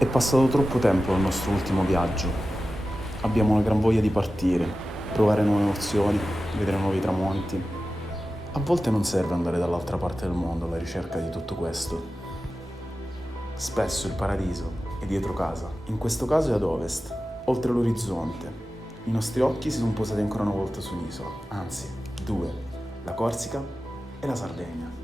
È passato troppo tempo dal nostro ultimo viaggio. Abbiamo una gran voglia di partire, provare nuove emozioni, vedere nuovi tramonti. A volte non serve andare dall'altra parte del mondo alla ricerca di tutto questo. Spesso il paradiso è dietro casa. In questo caso è ad ovest, oltre l'orizzonte. I nostri occhi si sono posati ancora una volta su un'isola, anzi, due, la Corsica e la Sardegna.